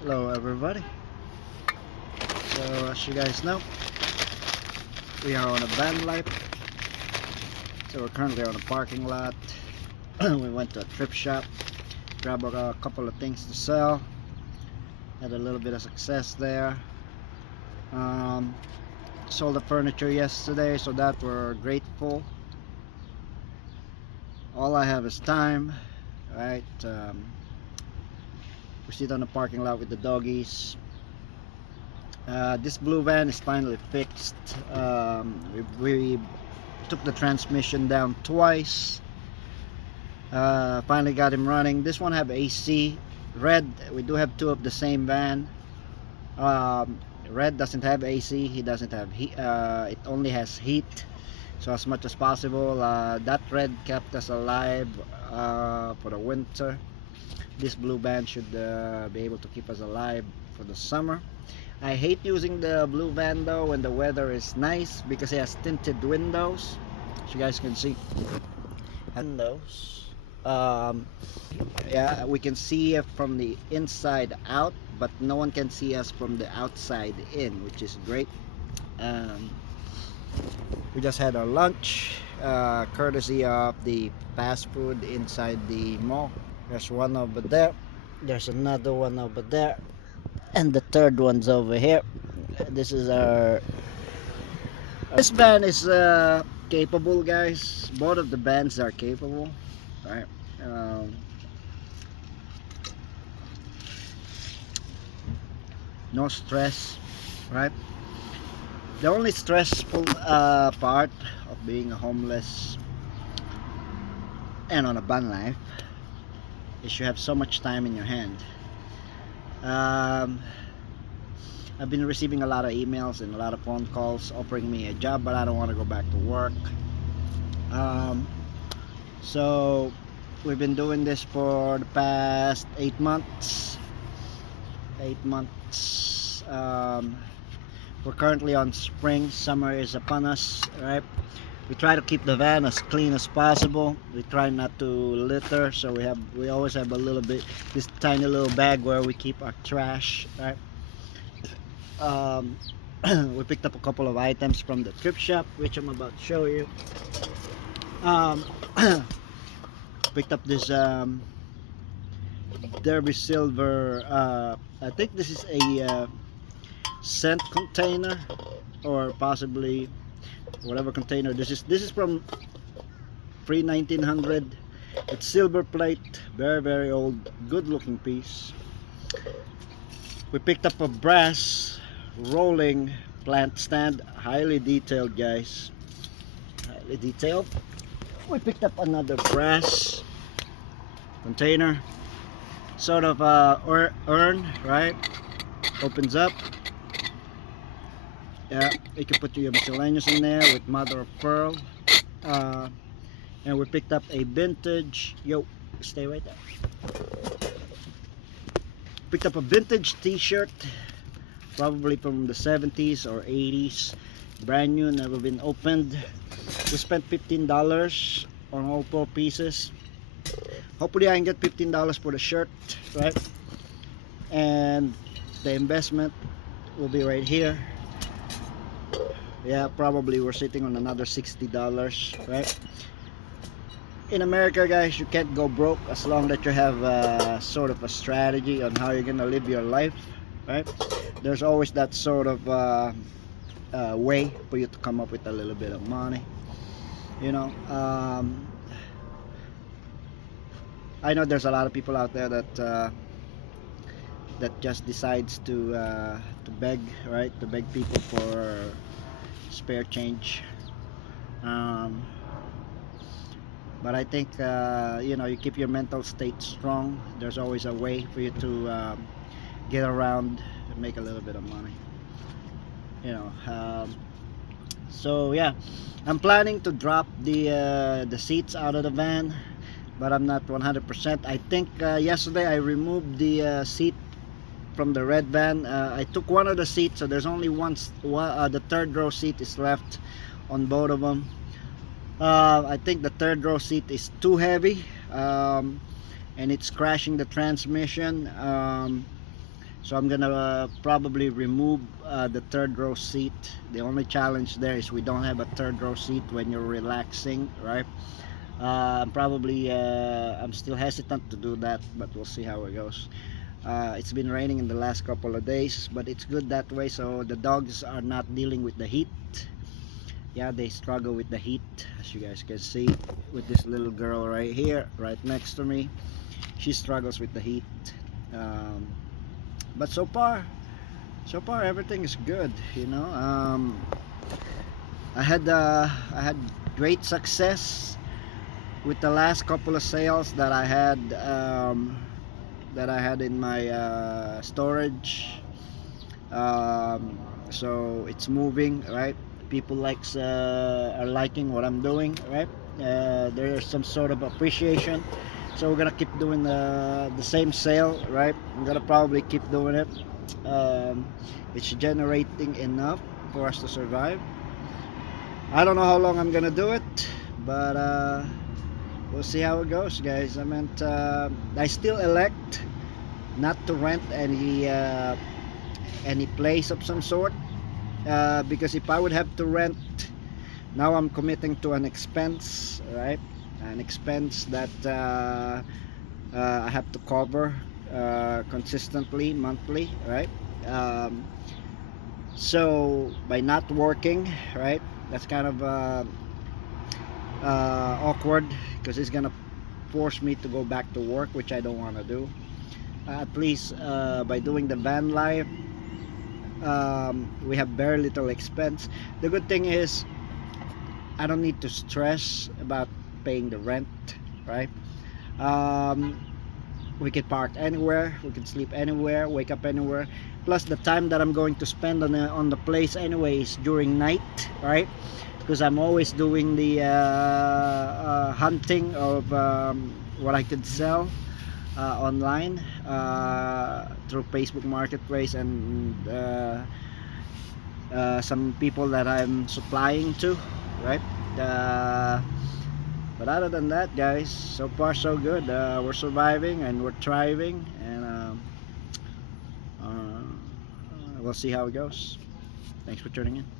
Hello everybody. So as you guys know, we are on a van life. So we're currently on a parking lot. We went to a thrift shop, grabbed a couple of things to sell. Had a little bit of success there. Um, Sold the furniture yesterday, so that we're grateful. All I have is time, right? We sit on the parking lot with the doggies. This blue van is finally fixed. We took the transmission down twice. Finally got him running. This one have AC. Red, we do have two of the same van. Red doesn't have AC. He doesn't have heat. It only has heat. So as much as possible, that red kept us alive for the winter. This blue van should be able to keep us alive for the summer. I hate using the blue van though when the weather is nice because it has tinted windows. As you guys can see, windows. Um, yeah, we can see it from the inside out, but no one can see us from the outside in, which is great. Um, we just had our lunch, courtesy of the fast food inside the mall. There's one over there. There's another one over there, and the third one's over here. This is our. This band is capable, guys. Both of the bands are capable, right? Um, no stress, right? The only stressful part of being a homeless and on a van life is you have so much time in your hand. Um, I've been receiving a lot of emails and a lot of phone calls offering me a job, but I don't want to go back to work. Um, so we've been doing this for the past 8 months. 8 months. We're currently on spring. Summer is upon us, right? We try to keep the van as clean as possible. We try not to litter, so we always have a little bit, this tiny little bag where we keep our trash, right? Um, we picked up a couple of items from the thrift shop, which I'm about to show you. Um, picked up this Derby Silver. I think this is a scent container, or possibly whatever container this is. This is from pre 1900. It's silver plate, very old, good looking piece. We picked up a brass rolling plant stand, highly detailed, guys, highly detailed. We picked up another brass container, sort of urn, right? Opens up. Yeah, you can put your miscellaneous in there with mother of pearl. uh, and we picked up a vintage, stay right there. Picked up a vintage t-shirt, probably from the 70s or 80s, brand new, never been opened. We spent $15 on all 4 pieces. Hopefully I can get $15 for the shirt, right? And the investment will be right here. Yeah, probably we're sitting on another $60, right? In America, guys, you can't go broke as long that you have sort of a strategy on how you're gonna live your life, right? There's always that sort of way for you to come up with a little bit of money, you know. I know there's a lot of people out there that just decides to beg, right? To beg people for spare change. Um, but I think you keep your mental state strong. There's always a way for you to get around and make a little bit of money. You know. So yeah, I'm planning to drop the seats out of the van, but I'm not 100%. I think yesterday I removed the seat from the red van. I took one of the seats, so there's only the third row seat is left on both of them. I think the third row seat is too heavy, and it's crashing the transmission. So I'm gonna probably remove the third row seat. The only challenge there is we don't have a third row seat when you're relaxing, right? I'm still hesitant to do that, but we'll see how it goes. It's been raining in the last couple of days, but it's good that way, so the dogs are not dealing with the heat. Yeah, they struggle with the heat, as you guys can see with this little girl right here, right next to me. She struggles with the heat. um, but so far everything is good, you know. I had great success with the last couple of sales that I had in my storage. um, so it's moving, right? People are liking what I'm doing, right? There's some sort of appreciation, so we're gonna keep doing the same sale, right? I'm gonna probably keep doing it. um, it's generating enough for us to survive. I don't know how long I'm gonna do it, but we'll see how it goes, guys. I still elect not to rent any place of some sort, because if I would have to rent now, I'm committing to an expense, right? An expense that I have to cover consistently monthly, right? um, so by not working, right, that's kind of awkward, because it's gonna force me to go back to work, which I don't want to do. At least by doing the van life, we have very little expense. The good thing is I don't need to stress about paying the rent, right? um, we can park anywhere, we can sleep anywhere, wake up anywhere. Plus the time that I'm going to spend on the place anyways during night, right? Because I'm always doing the hunting of what I could sell online through Facebook Marketplace, and some people that I'm supplying to, right? uh, but other than that, guys, so far so good. We're surviving and we're thriving, and we'll see how it goes. Thanks for tuning in.